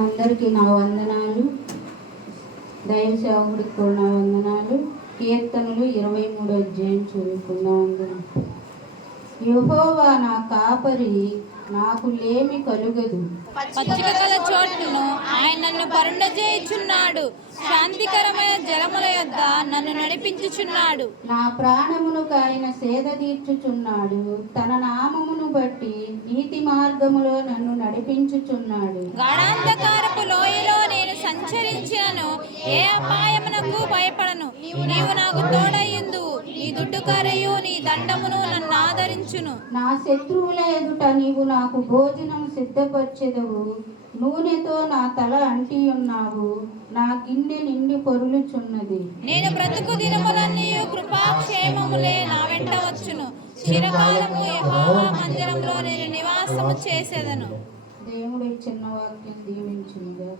అందరికీ నా వందనాలు. దైవ సేవకుడికి కూడా నా వందనాలు. కీర్తనలు ఇరవై మూడు అధ్యాయం చదువుకుందాం వందనాలు యెహోవా నా కాపరి నాకు లేమి కలుగదు. పచ్చిక గల చోట్లను ఆయన నన్ను పరుండజేయుచున్నాడు. శాంతికరమైన జలముల యొద్ద నన్ను నడిపించుచున్నాడు. నా ప్రాణమునకు ఆయన సేద తీర్చుచున్నాడు. తన నామమును బట్టి నీతి మార్గములో నన్ను నడిపించుచున్నాడు. గాఢాంధకారపు లోయలో నేను సంచరించినను ఏ అపాయమునకు భయపడను. నీవు నాకు తోడయ్యుందు నీ నీ దండమును నన్ను ఆదరించును. నా శత్రువుల ఎదుట నీవు నాకు భోజనం సిద్ధపరచెదవు. నూనెతో నా తల అంటి ఉన్నావు. నా గిన్నె నిండి పొరులుచున్నది. నేను బ్రతుకు దినములన్నీ కృపాక్షేమములే నా వెంట వచ్చును. చిరకాలము యెహోవా మందిరంలో నేను నివాసము చేసేదను. దేవుడి చిన్న వాక్యం దీవించునుగా